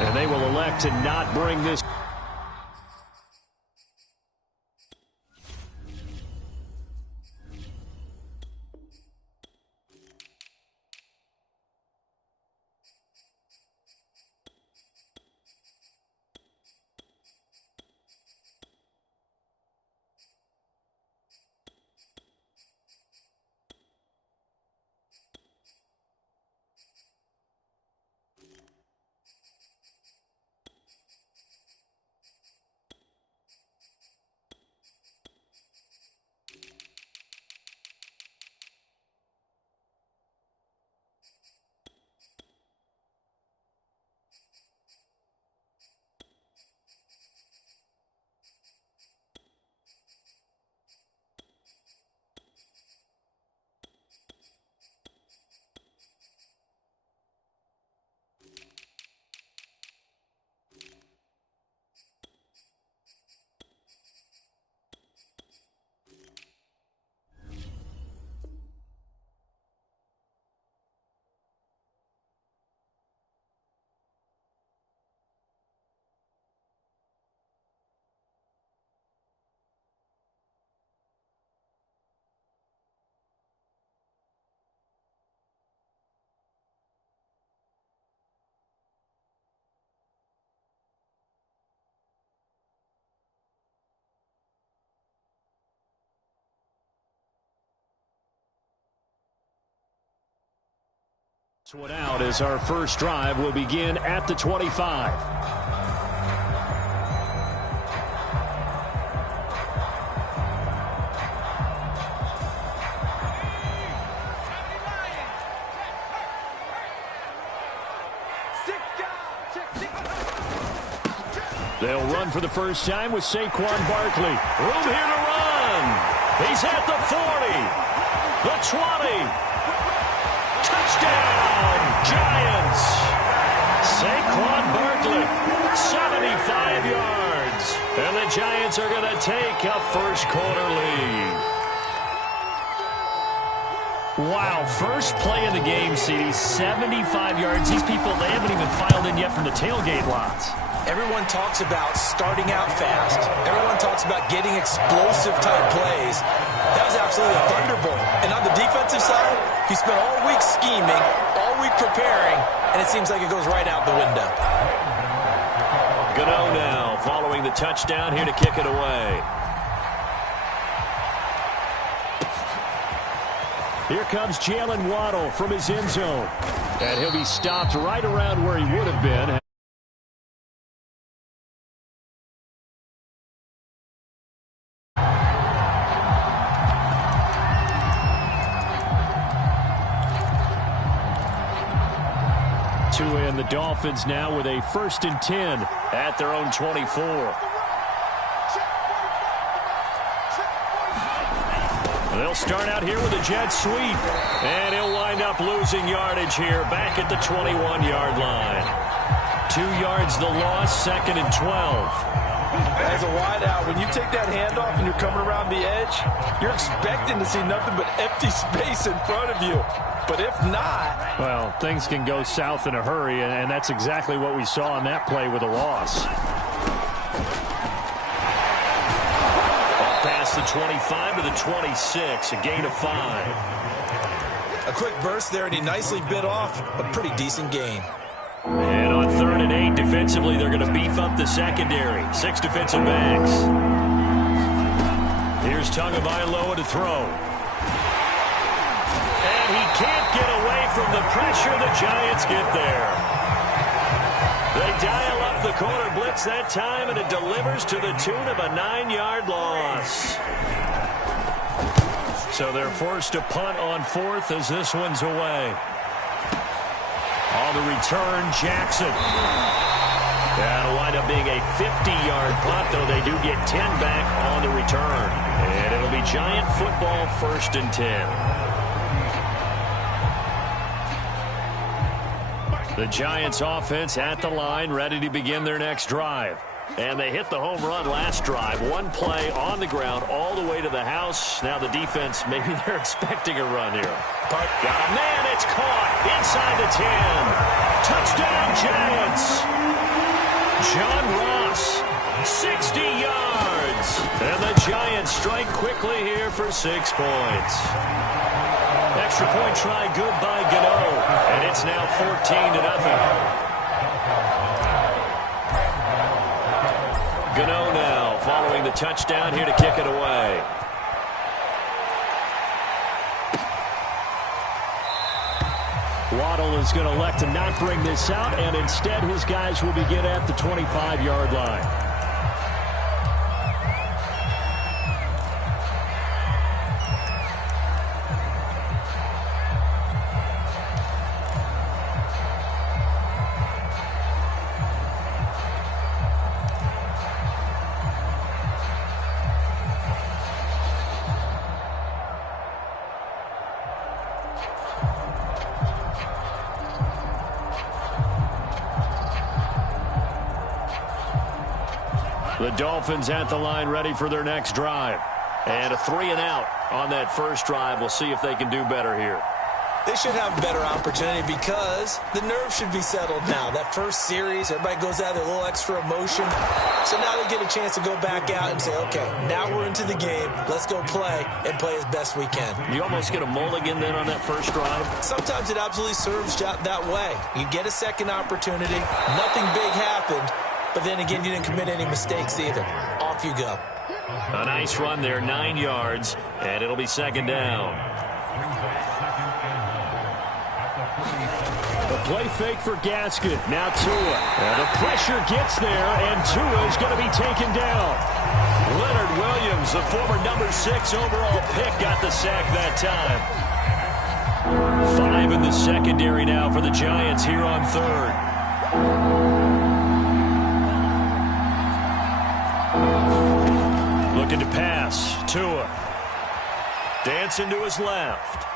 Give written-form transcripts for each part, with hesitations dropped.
And they will elect to not bring this. One out as our first drive will begin at the 25. They'll run for the first time with Saquon Barkley. Room here to run. He's at the 40, the 20. Touchdown, Giants. Saquon Barkley, 75 yards. And the Giants are going to take a first quarter lead. Wow, first play of the game, CD, 75 yards. These people, they haven't even filed in yet from the tailgate lots. Everyone talks about starting out fast. Everyone talks about getting explosive-type plays. That was absolutely a thunderbolt. And on the defensive side, he spent all week scheming, all week preparing, and it seems like it goes right out the window. Gano now following the touchdown here to kick it away. Here comes Jalen Waddle from his end zone. And he'll be stopped right around where he would have been. And the Dolphins now with a 1st and 10 at their own 24. They'll start out here with a jet sweep. And he'll wind up losing yardage here back at the 21-yard line. 2 yards the loss, 2nd and 12. As a wideout, when you take that handoff and you're coming around the edge, you're expecting to see nothing but empty space in front of you. But if not... Well, things can go south in a hurry, and that's exactly what we saw on that play with a loss. Off past the 25 to the 26, a gain of 5. A quick burst there, and he nicely bit off a pretty decent gain. And on 3rd and 8, defensively, they're going to beef up the secondary. 6 defensive backs. Here's Tagovailoa to throw. And he can't get away from the pressure. The Giants get there. They dial up the corner blitz that time, and it delivers to the tune of a 9-yard loss. So they're forced to punt on 4th as this one's away. On the return, Jackson. That'll wind up being a 50-yard punt, though they do get 10 back on the return. And it'll be Giant football, 1st and 10. The Giants offense at the line, ready to begin their next drive. And they hit the home run last drive. One play on the ground all the way to the house. Now the defense, maybe they're expecting a run here. Got a man, it's caught inside the 10. Touchdown, Giants. John Ross, 60 yards. And the Giants strike quickly here for 6 points. Extra point try good by Gano. And it's now 14-0. Gano now following the touchdown here to kick it away. Waddle is going to elect to not bring this out, and instead his guys will begin at the 25-yard line. The Dolphins at the line ready for their next drive. And a 3-and-out on that first drive. We'll see if they can do better here. They should have a better opportunity because the nerves should be settled now. That first series, everybody goes out with a little extra emotion. So now they get a chance to go back out and say, okay, now we're into the game. Let's go play and play as best we can. You almost get a mulligan then on that first drive? Sometimes it absolutely serves that way. You get a second opportunity. Nothing big happened. But then again, you didn't commit any mistakes either. Off you go. A nice run there, 9 yards, and it'll be second down. The play fake for Gaskin. Now Tua. And the pressure gets there, and Tua is going to be taken down. Leonard Williams, the former number 6 overall pick, got the sack that time. 5 in the secondary now for the Giants here on third. Looking to pass. Tua. Dancing to his left.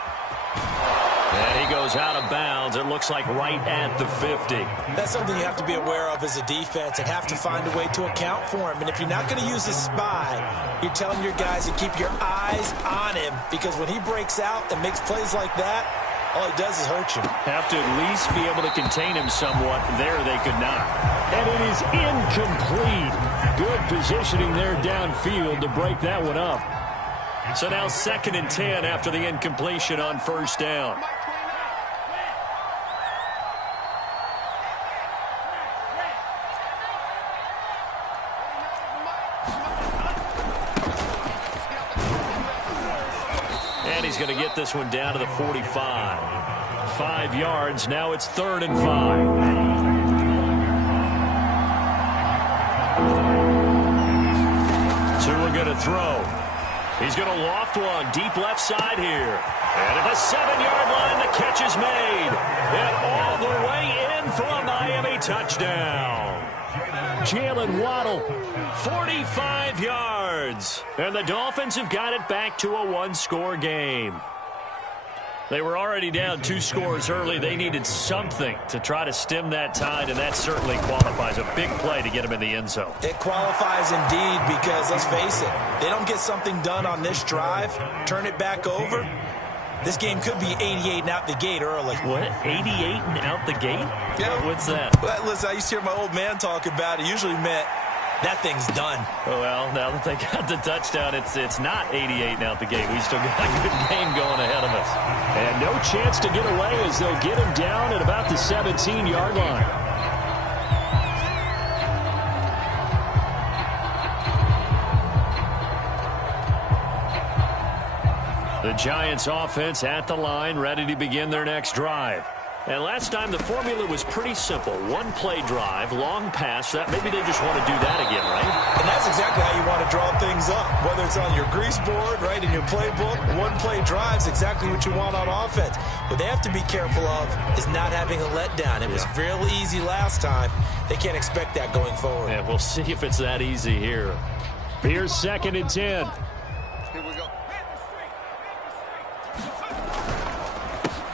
And he goes out of bounds. It looks like right at the 50. That's something you have to be aware of as a defense and have to find a way to account for him. And if you're not going to use a spy, you're telling your guys to keep your eyes on him, because when he breaks out and makes plays like that, all he does is hurt you. Have to at least be able to contain him somewhat. There they could not. And it is incomplete. Good positioning there downfield to break that one up. So now 2nd and 10 after the incompletion on first down. And he's going to get this one down to the 45. 5 yards. Now it's 3rd and 5. Tua going to throw. He's going to loft one deep left side here. And at the 7-yard line, the catch is made. And all the way in for a Miami touchdown. Jalen Waddle, 45 yards. And the Dolphins have got it back to a 1-score game. They were already down 2 scores early. They needed something to try to stem that tide, and that certainly qualifies. A big play to get them in the end zone. It qualifies indeed, because let's face it, they don't get something done on this drive, turn it back over, this game could be 88 and out the gate early. What? 88 and out the gate? Yeah. What's that? Well, listen, I used to hear my old man talk about it. Usually meant that thing's done. Well, now that they got the touchdown, it's not 88 and out the gate. We still got a good game going ahead of us. And no chance to get away as they'll get him down at about the 17-yard line. The Giants offense at the line, ready to begin their next drive. And last time the formula was pretty simple. 1-play drive, long pass. That maybe they just want to do that again, right? And that's exactly how you want to draw things up. Whether it's on your grease board, right, in your playbook, 1-play drive's exactly what you want on offense. What they have to be careful of is not having a letdown. It was real easy last time. They can't expect that going forward. And we'll see if it's that easy here. Here's 2nd and 10.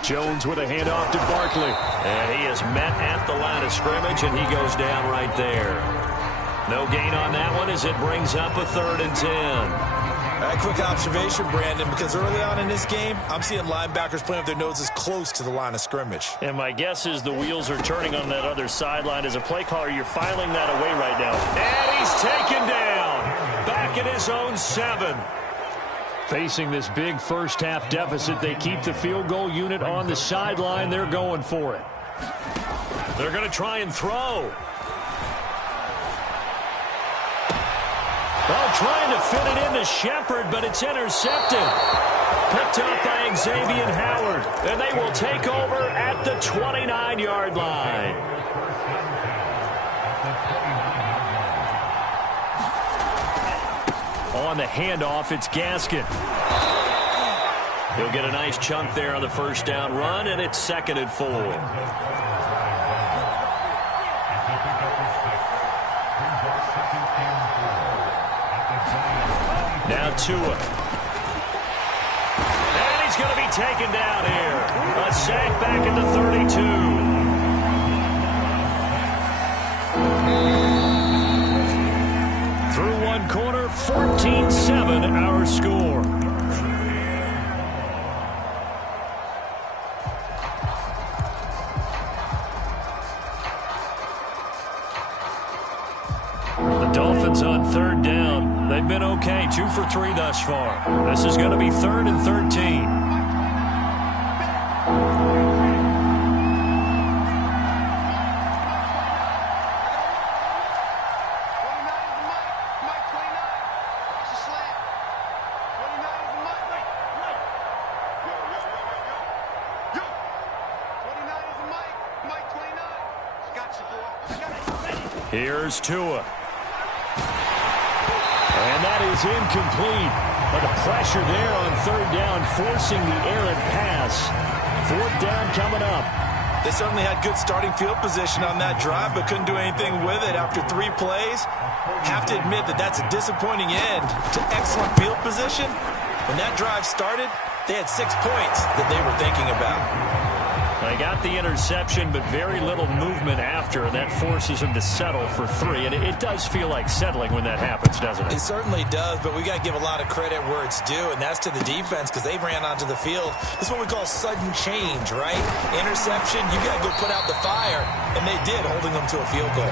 Jones with a handoff to Barkley. And he is met at the line of scrimmage, and he goes down right there. No gain on that one as it brings up a 3rd and 10. A quick observation, Brandon, because early on in this game, I'm seeing linebackers playing with their noses close to the line of scrimmage. And my guess is the wheels are turning on that other sideline. As a play caller, you're filing that away right now. And he's taken down. Back at his own 7. Facing this big first-half deficit, they keep the field goal unit on the sideline. They're going for it. They're going to try and throw. Well, trying to fit it into Shepard, but it's intercepted. Picked up by Xavier Howard. And they will take over at the 29-yard line. On the handoff, it's Gaskin. He'll get a nice chunk there on the first down run, and it's 2nd and 4. Now Tua. And he's going to be taken down here. A sack back at the 32. Through one quarter, 14-7 our score. The Dolphins on 3rd down. They've been okay, 2 for 3 thus far. This is going to be 3rd and 13. Here's Tua. And that is incomplete. But the pressure there on 3rd down, forcing the errant pass. 4th down coming up. They certainly had good starting field position on that drive, but couldn't do anything with it after 3 plays. Have to admit that that's a disappointing end to excellent field position. When that drive started, they had 6 points that they were thinking about. They got the interception, but very little movement after, and that forces them to settle for 3. And it does feel like settling when that happens, doesn't it? It certainly does, but we got to give a lot of credit where it's due, and that's to the defense because they ran onto the field. This is what we call sudden change, right? Interception, you got to go put out the fire, and they did, holding them to a field goal.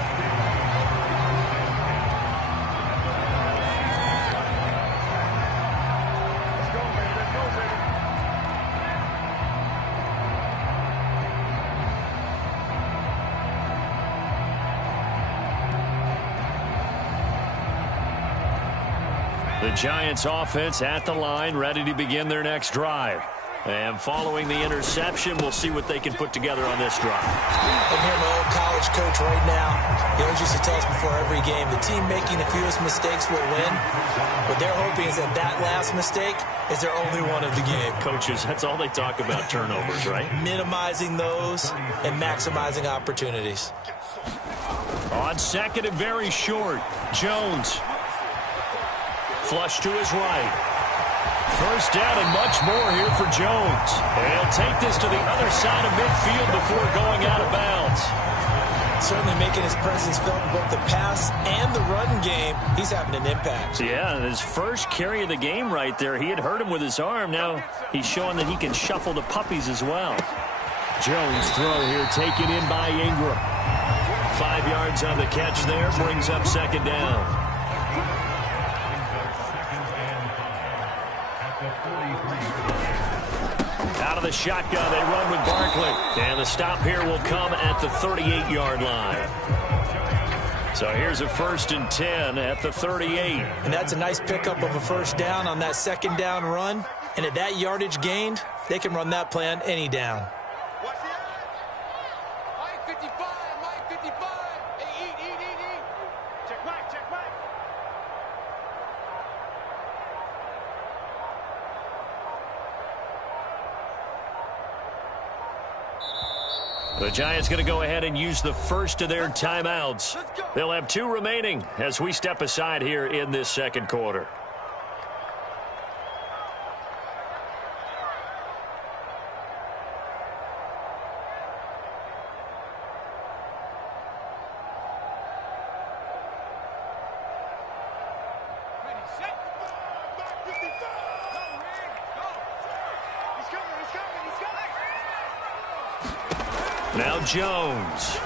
The Giants offense at the line, ready to begin their next drive. And following the interception, we'll see what they can put together on this drive. I'm here, my old college coach right now. He always used to tell us before every game, the team making the fewest mistakes will win. What they're hoping is that that last mistake is their only one of the game. Coaches, that's all they talk about, turnovers, right? Minimizing those and maximizing opportunities. On 2nd and very short, Jones. Flush to his right. 1st down and much more here for Jones. And he'll take this to the other side of midfield before going out of bounds. Certainly making his presence felt in both the pass and the run game. He's having an impact. Yeah, and his first carry of the game right there, he had hurt him with his arm. Now he's showing that he can shuffle the puppies as well. Jones' throw here taken in by Ingram. 5 yards on the catch there, brings up 2nd down. Out of the shotgun, they run with Barkley. And the stop here will come at the 38-yard line. So here's a 1st and 10 at the 38. And that's a nice pickup of a 1st down on that 2nd down run. And at that yardage gained, they can run that play on any down. The Giants going to go ahead and use the first of their timeouts. They'll have 2 remaining as we step aside here in this 2nd quarter. Now Jones.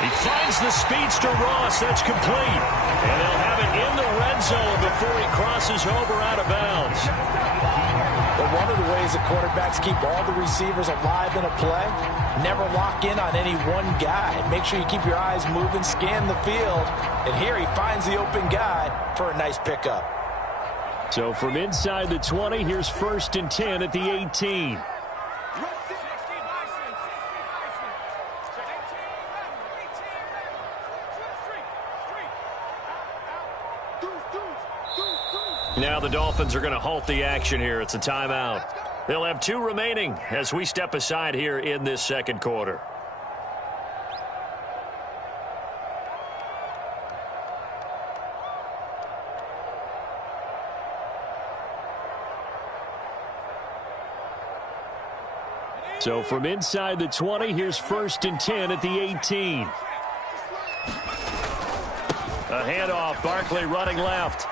He finds the speedster Ross. That's complete. And they'll have it in the red zone before he crosses over out of bounds. But one of the ways that quarterbacks keep all the receivers alive in a play, never lock in on any one guy. Make sure you keep your eyes moving, scan the field. And here he finds the open guy for a nice pickup. So from inside the 20, here's 1st and 10 at the 18. Now the Dolphins are going to halt the action here. It's a timeout. They'll have 2 remaining as we step aside here in this second quarter. So from inside the 20, here's 1st and 10 at the 18. A handoff, Barkley running left.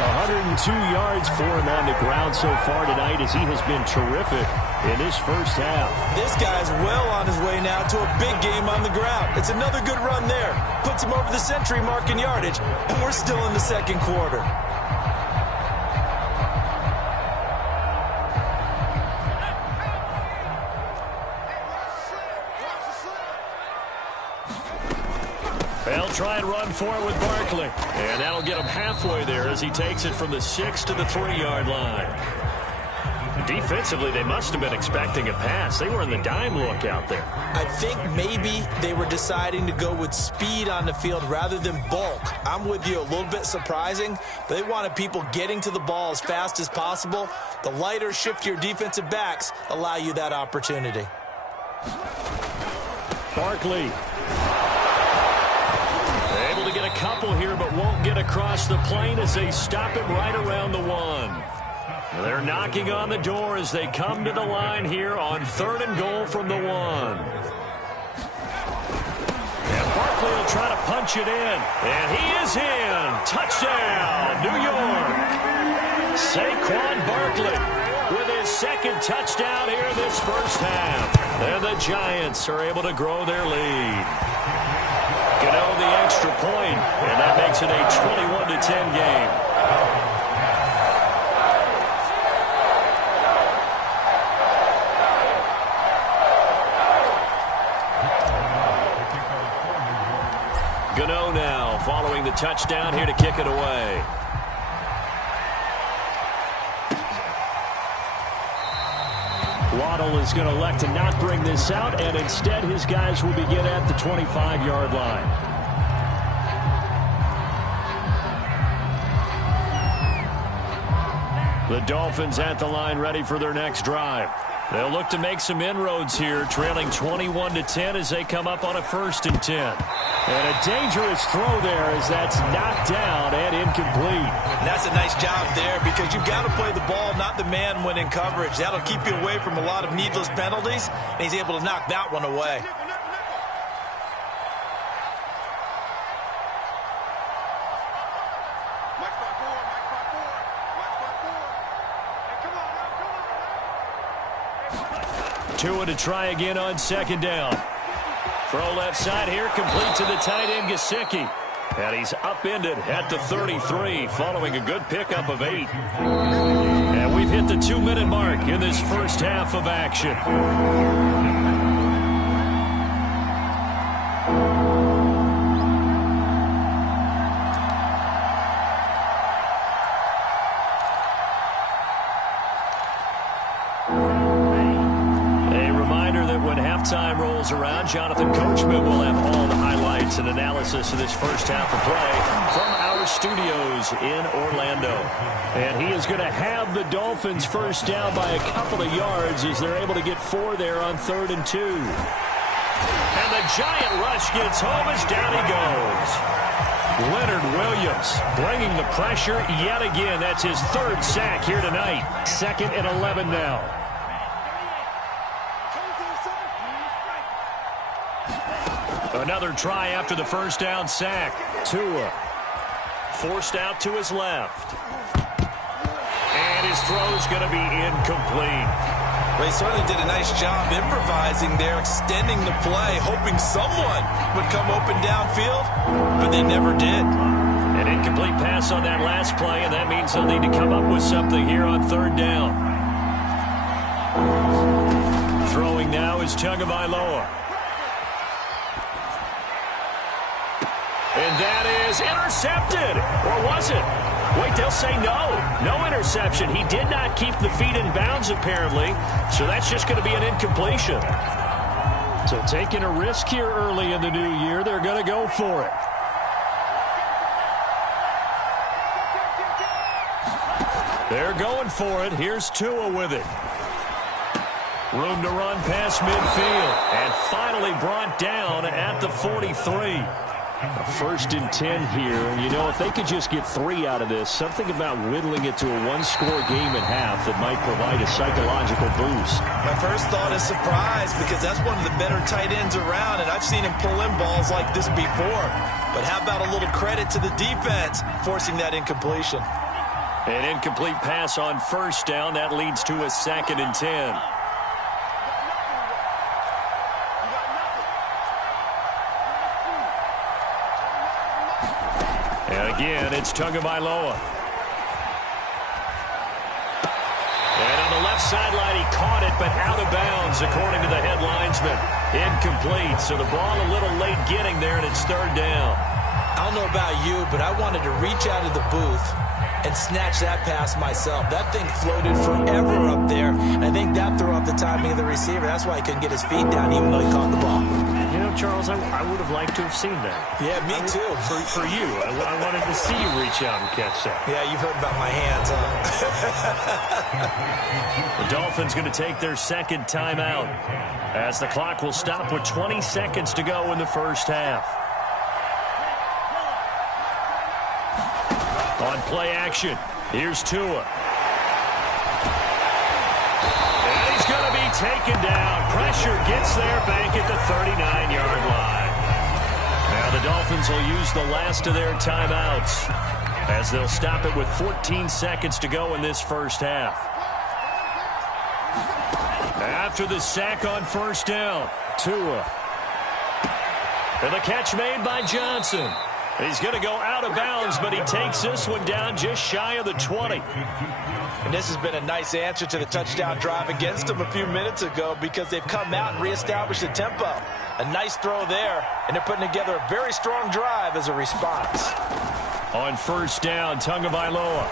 102 yards for him on the ground so far tonight as he has been terrific in this first half. This guy's well on his way now to a big game on the ground. It's another good run there. Puts him over the century mark in yardage, and we're still in the second quarter. They'll try and run for it with Barkley. And that'll get him halfway there as he takes it from the 6 to the 3-yard line. Defensively, they must have been expecting a pass. They were in the dime look out there. I think maybe they were deciding to go with speed on the field rather than bulk. I'm with you, a little bit surprising. But they wanted people getting to the ball as fast as possible. The lighter, shiftier defensive backs allow you that opportunity. Barkley. Able to get a couple here, but won't get across the plane as they stop him right around the 1. They're knocking on the door as they come to the line here on 3rd and goal from the 1. And Barkley will try to punch it in. And he is in. Touchdown, New York. Saquon Barkley with his 2nd touchdown here this first half. And the Giants are able to grow their lead. Gano the extra point, and that makes it a 21-10 game. Gano now following the touchdown here to kick it away. Waddle is going to elect to not bring this out, and instead his guys will begin at the 25-yard line. The Dolphins at the line ready for their next drive. They'll look to make some inroads here, trailing 21-10 as they come up on a 1st and 10. And a dangerous throw there as that's knocked down and incomplete. And that's a nice job there because you've got to play the ball, not the man when in coverage. That'll keep you away from a lot of needless penalties, and he's able to knock that one away. Tua to try again on 2nd down. Throw left side here, complete to the tight end, Gesicki. And he's upended at the 33 following a good pickup of 8. And we've hit the 2-minute mark in this first half of action. Halftime rolls around. Jonathan Coachman will have all the highlights and analysis of this first half of play from our studios in Orlando. And he is going to have the Dolphins first down by a couple of yards as they're able to get 4 there on 3rd and 2. And the giant rush gets home as down he goes. Leonard Williams bringing the pressure yet again. That's his 3rd sack here tonight. 2nd and 11 now. Another try after the first down sack. Tua. forced out to his left. And his throw's going to be incomplete. Well, he certainly did a nice job improvising there, extending the play, hoping someone would come open downfield, but they never did. An incomplete pass on that last play, and that means they'll need to come up with something here on third down. Throwing now is Tagovailoa. And that is intercepted. Or was it? Wait, they'll say no. No interception. He did not keep the feet in bounds, apparently. So that's just going to be an incompletion. So taking a risk here early in the new year, they're going to go for it. They're going for it. Here's Tua with it. Room to run past midfield. And finally brought down at the 43. A 1st and 10 here. And, you know, if they could just get 3 out of this, something about whittling it to a one-score game at half that might provide a psychological boost. My first thought is surprise, because that's one of the better tight ends around, and I've seen him pull in balls like this before. But how about a little credit to the defense forcing that incompletion? An incomplete pass on 1st down. That leads to a 2nd and 10. And again, it's Tagovailoa. And on the left sideline, he caught it, but out of bounds, according to the head linesman. Incomplete, so the ball a little late getting there, and it's 3rd down. I don't know about you, but I wanted to reach out of the booth and snatch that pass myself. That thing floated forever up there. And I think that threw off the timing of the receiver. That's why he couldn't get his feet down, even though he caught the ball. You know, Charles, I would have liked to have seen that. Yeah, me too. For you. I wanted to see you reach out and catch that. Yeah, you've heard about my hands, huh? The Dolphins going to take their 2nd timeout as the clock will stop with 20 seconds to go in the first half. On play action, here's Tua. And he's going to be taken down. Pressure gets there back at the 39-yard line. Now the Dolphins will use the last of their timeouts as they'll stop it with 14 seconds to go in this first half. After the sack on 1st down, Tua. And the catch made by Johnson. He's going to go out of bounds, but he takes this one down just shy of the 20. And this has been a nice answer to the touchdown drive against them a few minutes ago, because they've come out and reestablished the tempo. A nice throw there, and they're putting together a very strong drive as a response. On 1st down, Tagovailoa.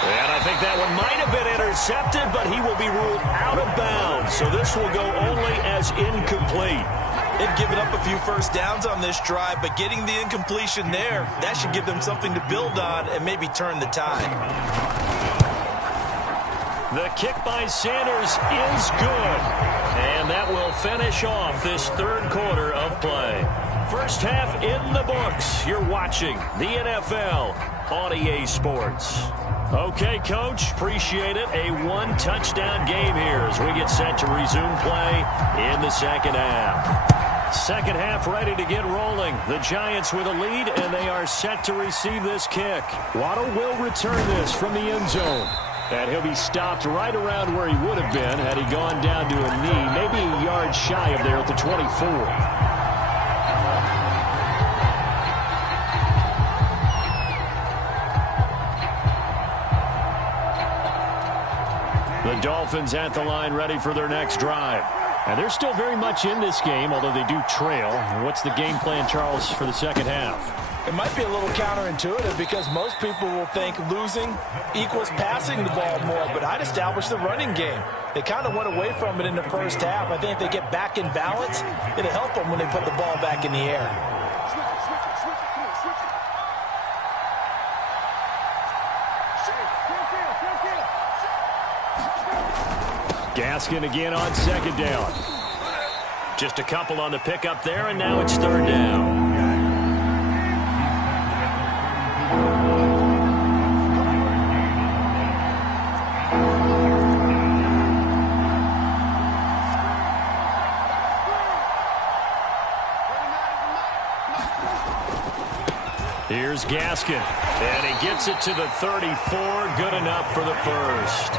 And I think that one might have been intercepted, but he will be ruled out of bounds. So this will go only as incomplete. They've given up a few first downs on this drive, but getting the incompletion there, that should give them something to build on and maybe turn the tide. The kick by Sanders is good. And that will finish off this 3rd quarter of play. First half in the books. You're watching the NFL on EA Sports. Okay, Coach, appreciate it. A 1-touchdown game here as we get set to resume play in the 2nd half. 2nd half ready to get rolling. The Giants with a lead, and they are set to receive this kick. Waddle will return this from the end zone. And he'll be stopped right around where he would have been had he gone down to a knee, maybe a yard shy of there at the 24. The Dolphins at the line ready for their next drive. And they're still very much in this game, although they do trail. What's the game plan, Charles, for the 2nd half? It might be a little counterintuitive, because most people will think losing equals passing the ball more, but I'd establish the running game. They kind of went away from it in the first half. I think if they get back in balance, it'll help them when they put the ball back in the air. Gaskin again on 2nd down. Just a couple on the pickup there, and now it's 3rd down. Here's Gaskin, and he gets it to the 34. Good enough for the first.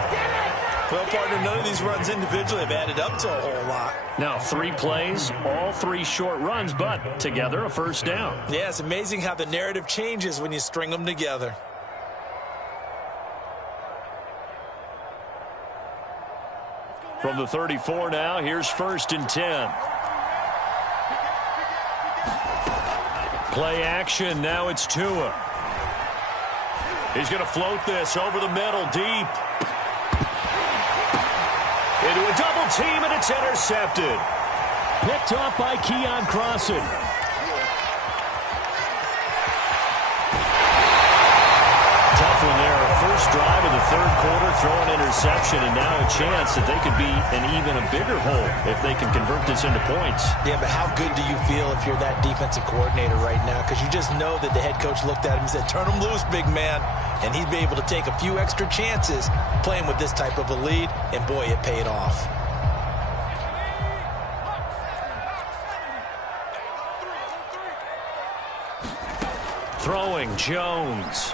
Well, partner, none of these runs individually have added up to a whole lot. Now 3 plays, all 3 short runs, but together a first down. Yeah, it's amazing how the narrative changes when you string them together. From the 34 now, here's 1st and 10. Play action, now it's Tua. He's going to float this over the middle, deep. Into a double team, and it's intercepted. Picked off by Keon Crossan. Tough one there. First drive of the 3rd quarter, throw an interception, and now a chance that they could be in even a bigger hole if they can convert this into points. Yeah, but how good do you feel if you're that defensive coordinator right now? Because you just know that the head coach looked at him and said, turn him loose, big man. And he'd be able to take a few extra chances playing with this type of a lead, and boy, it paid off. Throwing, Jones.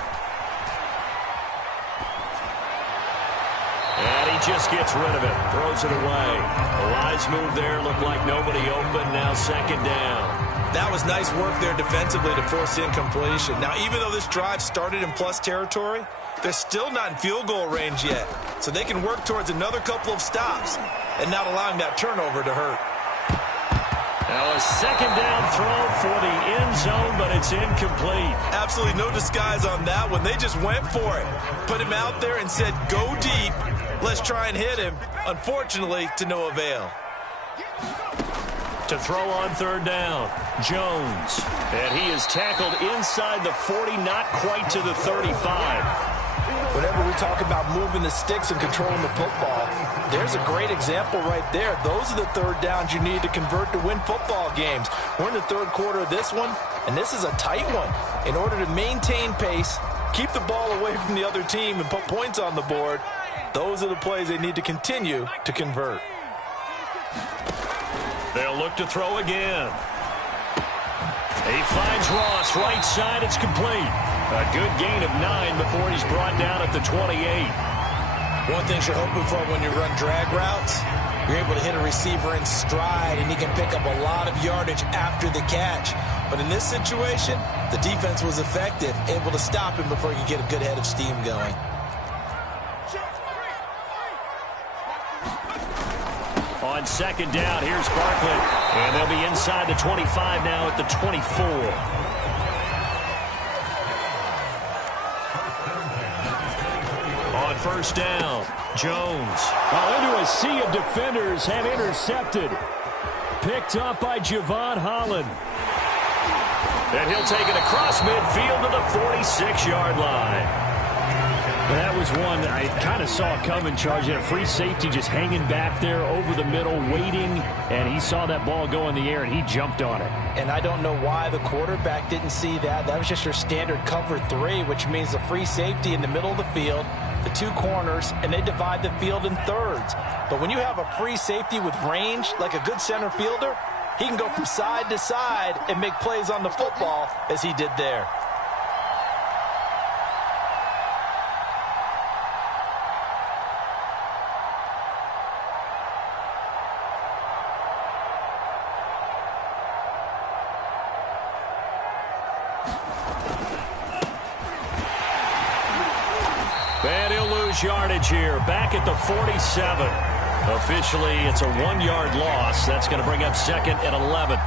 And he just gets rid of it. Throws it away. A wise move there. Looked like nobody open. Now 2nd down. That was nice work there defensively to force incompletion. Now, even though this drive started in plus territory, they're still not in field goal range yet. So they can work towards another couple of stops and not allowing that turnover to hurt. Now a 2nd down throw for the end zone, but it's incomplete. Absolutely no disguise on that one. They just went for it. Put him out there and said, go deep. Let's try and hit him. Unfortunately, to no avail. To throw on 3rd down, Jones. And he is tackled inside the 40, not quite to the 35. Whenever we talk about moving the sticks and controlling the football, there's a great example right there. Those are the 3rd downs you need to convert to win football games. We're in the 3rd quarter of this one, and this is a tight one. In order to maintain pace, keep the ball away from the other team, and put points on the board, those are the plays they need to continue to convert. They'll look to throw again. He finds Ross, right side, it's complete. A good gain of 9 before he's brought down at the 28. One thing you're hoping for when you run drag routes, you're able to hit a receiver in stride, and he can pick up a lot of yardage after the catch. But in this situation, the defense was effective, able to stop him before he could get a good head of steam going. On 2nd down, here's Barkley. And they'll be inside the 25 now at the 24. On 1st down, Jones. Into a sea of defenders and intercepted. Picked up by Javon Holland. And he'll take it across midfield to the 46-yard line. That was one that I kind of saw coming, Charge. He had a free safety just hanging back there over the middle, waiting, and he saw that ball go in the air, and he jumped on it. And I don't know why the quarterback didn't see that. That was just your standard cover 3, which means the free safety in the middle of the field, the 2 corners, and they divide the field in thirds. But when you have a free safety with range, like a good center fielder, he can go from side to side and make plays on the football as he did there. And he'll lose yardage here, back at the 47. Officially, it's a 1-yard loss. That's going to bring up 2nd and 11.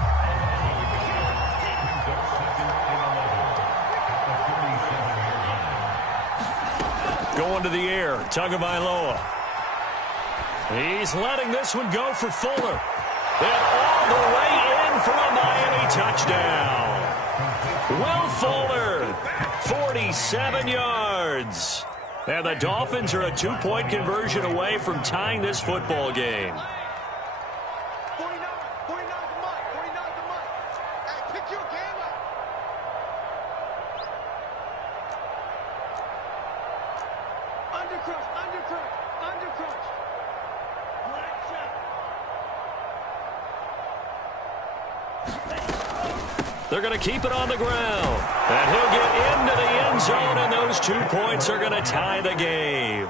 Going to the air, Tagovailoa. He's letting this one go for Fuller. And all the way in for a Miami touchdown. Will Fuller, 47 yards. And the Dolphins are a 2-point conversion away from tying this football game. 49 the month. 49 the month. Hey, pick your game up. Undercrush. Black shot. They're going to keep it on the ground. And he'll get into the end zone, and those 2 points are going to tie the game.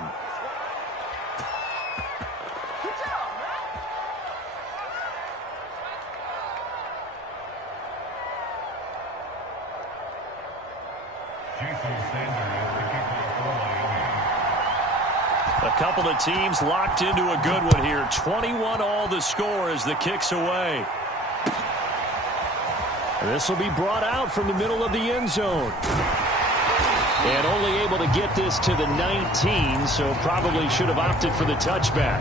A couple of teams locked into a good one here. 21 all the score as the kick's away. This will be brought out from the middle of the end zone. And only able to get this to the 19, so probably should have opted for the touchback.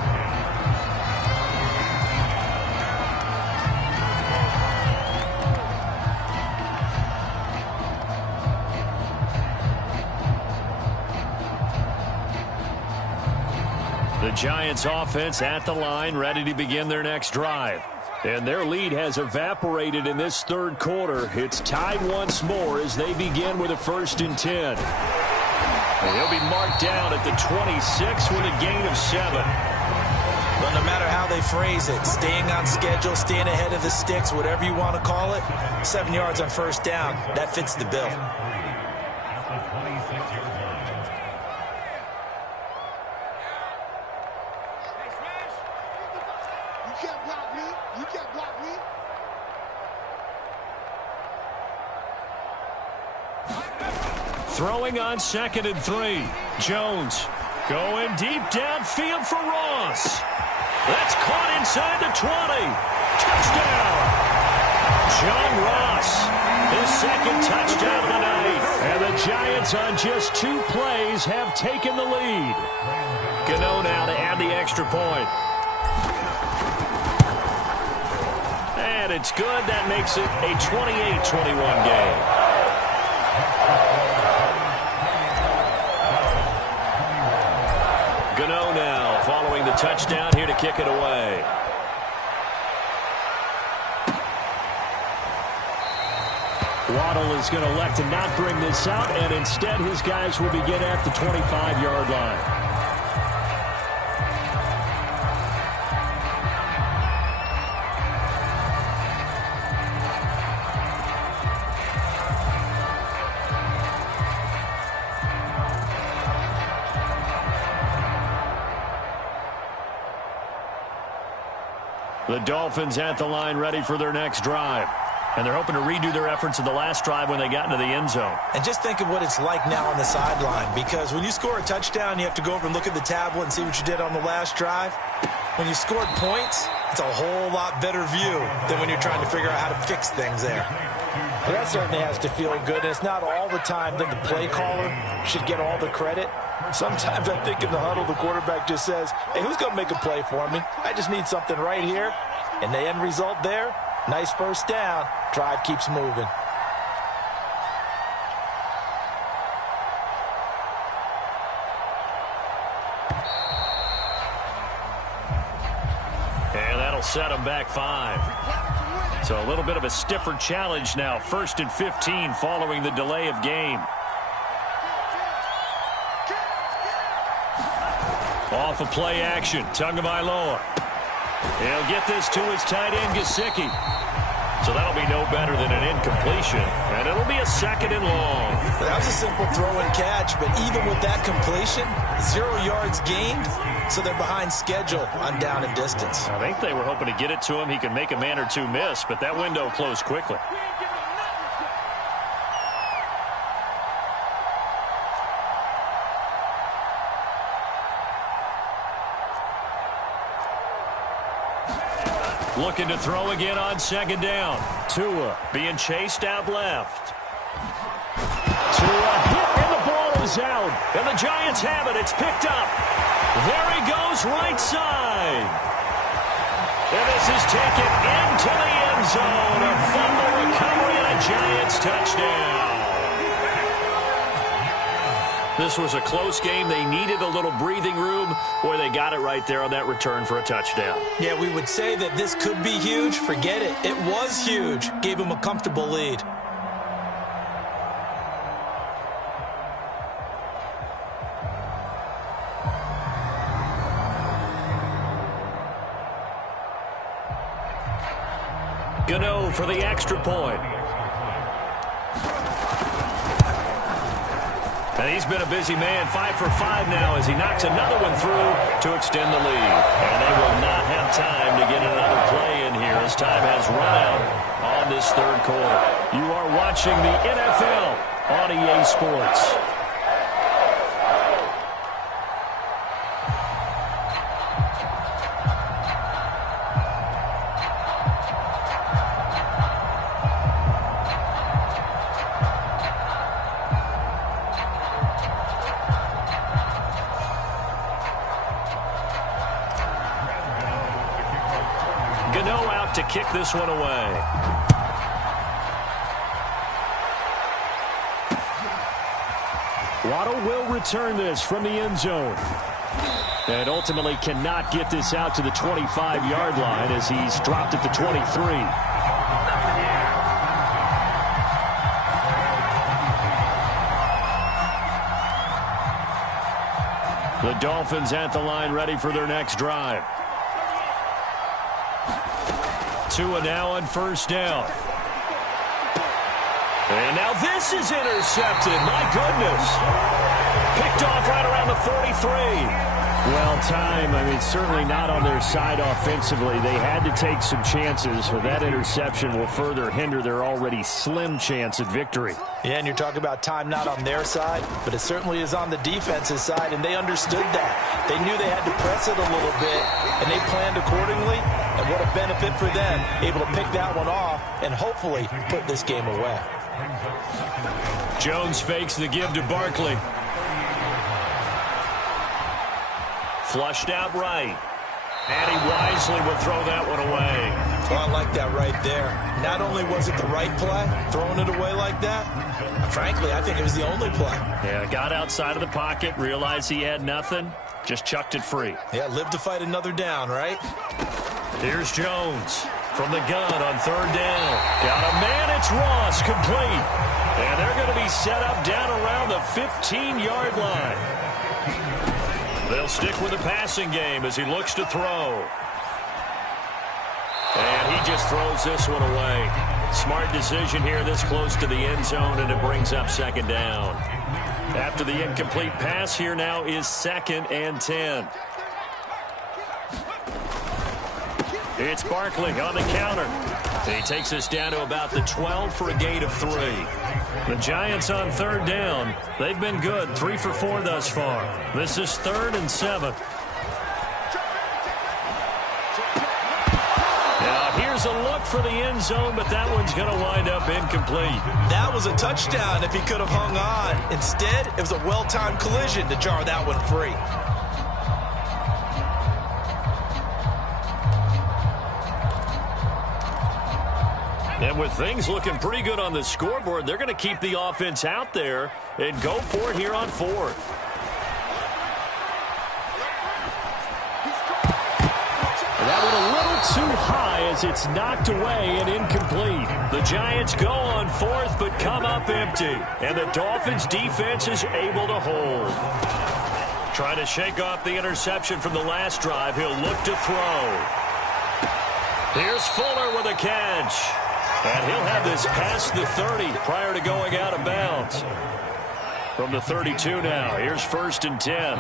The Giants offense at the line, ready to begin their next drive. And their lead has evaporated in this third quarter. It's tied once more as they begin with a 1st and 10. And he'll be marked down at the 26 with a gain of 7. But no matter how they phrase it, staying on schedule, staying ahead of the sticks, whatever you want to call it, 7 yards on 1st down, that fits the bill. Throwing on 2nd and 3. Jones going deep downfield for Ross. That's caught inside the 20. Touchdown. John Ross, his 2nd touchdown of the night. And the Giants on just 2 plays have taken the lead. Gano now to add the extra point. And it's good. That makes it a 28-21 game. Gano now following the touchdown here to kick it away. Waddle is going to elect to not bring this out, and instead his guys will begin at the 25-yard line. The Dolphins at the line ready for their next drive. And they're hoping to redo their efforts in the last drive when they got into the end zone. And just think of what it's like now on the sideline, because when you score a touchdown, you have to go over and look at the tablet and see what you did on the last drive. When you scored points, it's a whole lot better view than when you're trying to figure out how to fix things there. Well, that certainly has to feel good. And it's not all the time that the play caller should get all the credit. Sometimes I think in the huddle, the quarterback just says, hey, who's going to make a play for me? I just need something right here. And the end result there, nice 1st down. Drive keeps moving. And that'll set them back 5. So a little bit of a stiffer challenge now. 1st and 15 following the delay of game. Off of play action, Tagovailoa. He'll get this to his tight end, Gesicki. So that'll be no better than an incompletion, and it'll be a 2nd and long. That was a simple throw and catch, but even with that completion, 0 yards gained, so they're behind schedule on down and distance. I think they were hoping to get it to him. He could make a man or two miss, but that window closed quickly. Looking to throw again on 2nd down. Tua being chased out left. Tua hit, and the ball is out. And the Giants have it. It's picked up. There he goes, right side. And this is taken into the end zone. A fumble recovery and a Giants touchdown. This was a close game. They needed a little breathing room. Boy, they got it right there on that return for a touchdown. Yeah, we would say that this could be huge. Forget it. It was huge. Gave him a comfortable lead. Gano for the extra point. And he's been a busy man, 5 for 5 now as he knocks another one through to extend the lead. And they will not have time to get another play in here as time has run out on this third quarter. You are watching the NFL on EA Sports. Gano out to kick this one away. Waddle will return this from the end zone. And ultimately cannot get this out to the 25-yard line as he's dropped at the 23. The Dolphins at the line ready for their next drive. Tua now on first down. And now this is intercepted. My goodness. Picked off right around the 43. Well, time, certainly not on their side offensively. They had to take some chances, but that interception will further hinder their already slim chance at victory. Yeah, and you're talking about time not on their side, but it certainly is on the defense's side, and they understood that. They knew they had to press it a little bit, and they planned accordingly, and what a benefit for them, able to pick that one off and hopefully put this game away. Jones fakes the give to Barkley. Flushed out right. And he wisely will throw that one away. Well, I like that right there. Not only was it the right play, throwing it away like that, frankly, I think it was the only play. Yeah, got outside of the pocket, realized he had nothing, just chucked it free. Yeah, live to fight another down, right? Here's Jones from the gun on third down. Got a man, it's Ross, complete. And they're going to be set up down around the 15-yard line. They'll stick with the passing game as he looks to throw. And he just throws this one away. Smart decision here this close to the end zone, and it brings up second down. After the incomplete pass, here now is 2nd and 10. It's Barkley on the counter. He takes us down to about the 12 for a gain of 3. The Giants on third down. They've been good, 3 for 4 thus far. This is 3rd and 7. Now here's a look for the end zone, but that one's going to wind up incomplete. That was a touchdown if he could have hung on. Instead, it was a well-timed collision to jar that one free. And with things looking pretty good on the scoreboard, they're going to keep the offense out there and go for it here on 4th. That one a little too high as it's knocked away and incomplete. The Giants go on 4th but come up empty. And the Dolphins defense is able to hold. Trying to shake off the interception from the last drive. He'll look to throw. Here's Fuller with a catch. And he'll have this past the 30 prior to going out of bounds. From the 32 now, here's 1st and 10.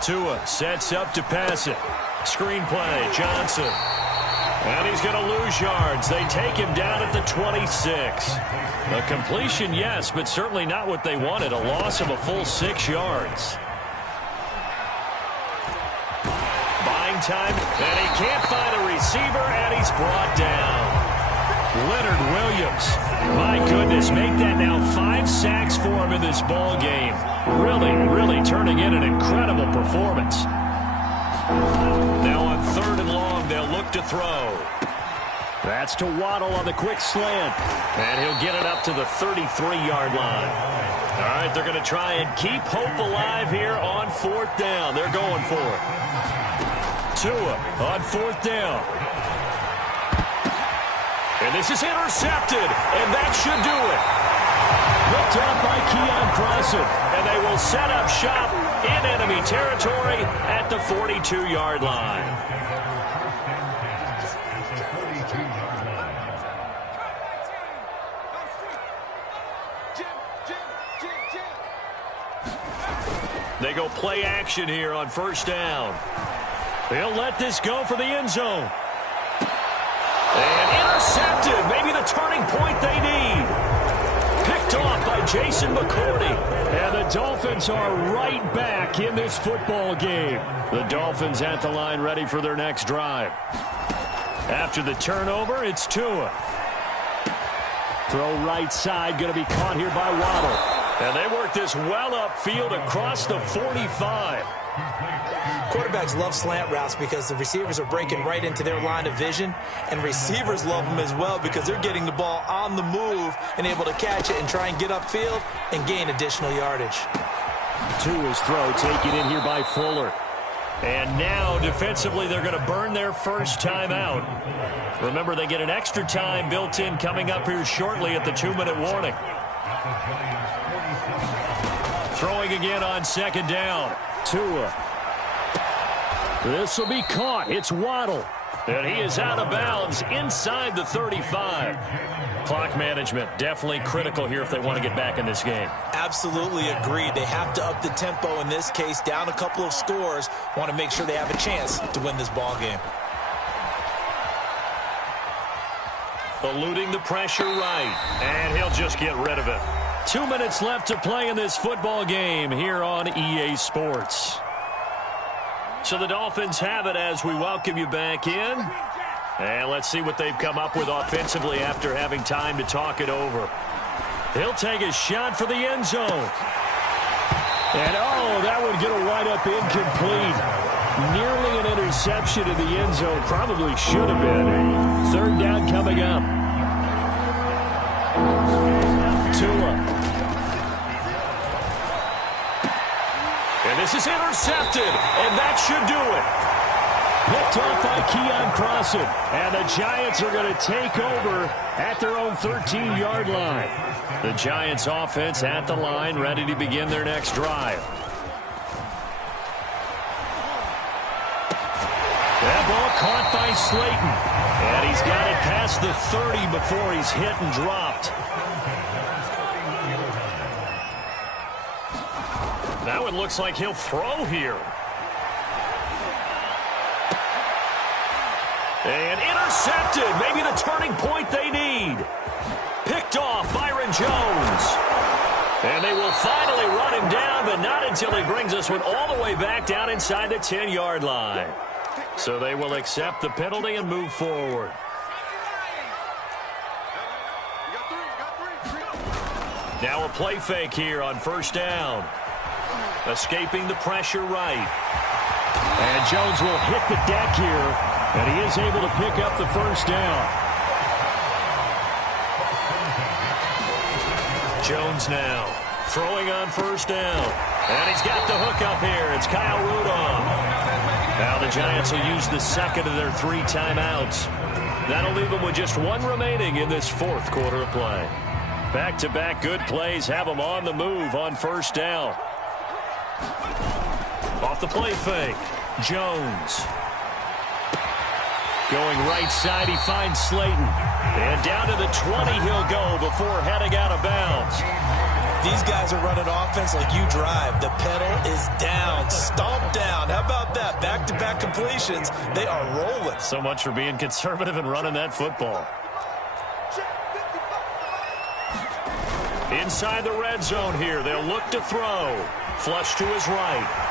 Tua sets up to pass it. Screen play, Johnson. And he's going to lose yards. They take him down at the 26. A completion, yes, but certainly not what they wanted. A loss of a full 6 yards. Time, and he can't find a receiver, and he's brought down. Leonard Williams, my goodness, make that now 5 sacks for him in this ball game. Really turning in an incredible performance. Now on 3rd and long, they'll look to throw. That's to Waddle on the quick slant, and he'll get it up to the 33-yard line. All right, they're going to try and keep hope alive here on 4th down. They're going for it. Tua on 4th down. And this is intercepted, and that should do it. Picked up by Keon Crossen, and they will set up shop in enemy territory at the 42-yard line. They go play action here on first down. They'll let this go for the end zone. And intercepted. Maybe the turning point they need. Picked off by Jason McCourty. And the Dolphins are right back in this football game. The Dolphins at the line ready for their next drive. After the turnover, it's Tua. Throw right side, going to be caught here by Waddle. And they work this well upfield across the 45. Quarterbacks love slant routes because the receivers are breaking right into their line of vision, and receivers love them as well because they're getting the ball on the move and able to catch it and try and get upfield and gain additional yardage. Tua's throw taken in here by Fuller. And now, defensively, they're going to burn their first time out. Remember, they get an extra time built in coming up here shortly at the 2-minute warning. Throwing again on second down. Tua. This will be caught. It's Waddle. And he is out of bounds inside the 35. Clock management definitely critical here if they want to get back in this game. Absolutely agreed. They have to up the tempo in this case, down a couple of scores. Want to make sure they have a chance to win this ball game. Eluding the pressure right. And he'll just get rid of it. 2 minutes left to play in this football game here on EA Sports. So the Dolphins have it as we welcome you back in. And let's see what they've come up with offensively after having time to talk it over. He'll take a shot for the end zone. And, oh, that would get a wide-up incomplete. Nearly an interception in the end zone. Probably should have been. Third down coming up. Tua. And this is intercepted, and that should do it. Picked off by Keon Crossan, and the Giants are going to take over at their own 13-yard line. The Giants offense at the line, ready to begin their next drive. That ball caught by Slayton, and he's got it past the 30 before he's hit and dropped. Now it looks like he'll throw here. And intercepted. Maybe the turning point they need. Picked off Byron Jones. And they will finally run him down, but not until he brings this one all the way back down inside the 10-yard line. So they will accept the penalty and move forward. Now a play fake here on first down. Escaping the pressure right. And Jones will hit the deck here, and he is able to pick up the first down. Jones now throwing on first down. And he's got the hook up here. It's Kyle Rudolph. Now the Giants will use the second of their 3 timeouts. That'll leave them with just 1 remaining in this 4th quarter of play. Back-to-back good plays have them on the move on first down. Off the play fake, Jones. Going right side, he finds Slayton. And down to the 20 he'll go before heading out of bounds. These guys are running offense like you drive. The pedal is down, stomped down. How about that? Back-to-back completions. They are rolling. So much for being conservative and running that football. Inside the red zone here, they'll look to throw. Flush to his right.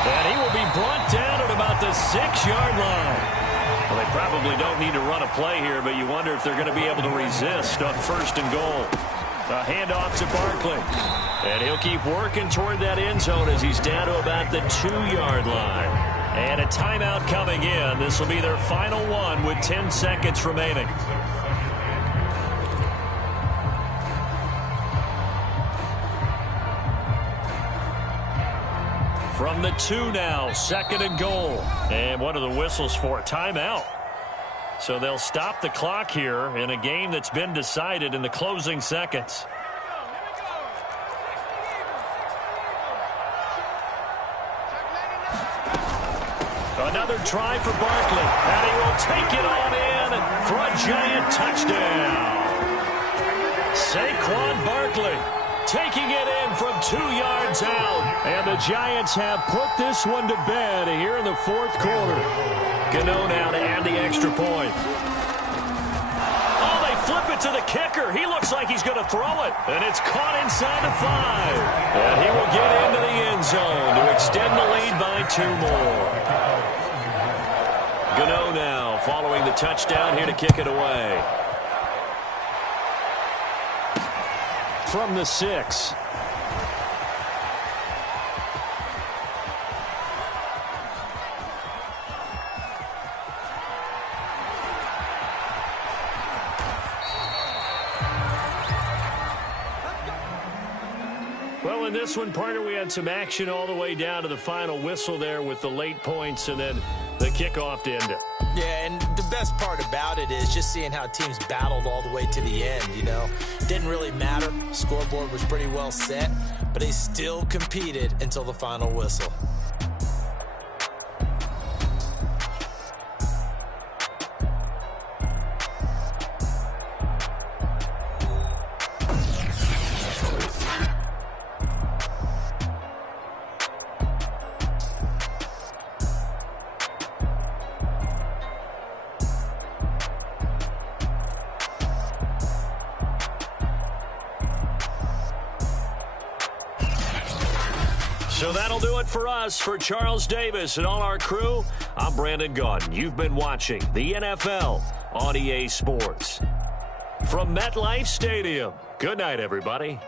And he will be brought down at about the 6-yard line. Well, they probably don't need to run a play here, but you wonder if they're going to be able to resist on first and goal. A handoff to Barkley. And he'll keep working toward that end zone as he's down to about the 2-yard line. And a timeout coming in. This will be their final one with 10 seconds remaining. From the 2 now, second and goal. And what are the whistles for? Timeout. So they'll stop the clock here in a game that's been decided in the closing seconds. Another try for Barkley. And he will take it on in for a Giant touchdown. Saquon Barkley taking it in from 2 yards out. And the Giants have put this one to bed here in the fourth quarter. Gano now to add the extra point. Oh, they flip it to the kicker. He looks like he's going to throw it. And it's caught inside the 5. And he will get into the end zone to extend the lead by 2 more. Gano now following the touchdown here to kick it away. From the 6. Well, in this one, partner, we had some action all the way down to the final whistle there with the late points and then the kickoff to end it. Yeah, and the best part about it is just seeing how teams battled all the way to the end, you know. Didn't really matter. Scoreboard was pretty well set, but they still competed until the final whistle. So that'll do it for us. For Charles Davis and all our crew, I'm Brandon Gaudin. You've been watching the NFL on EA Sports. From MetLife Stadium, good night, everybody.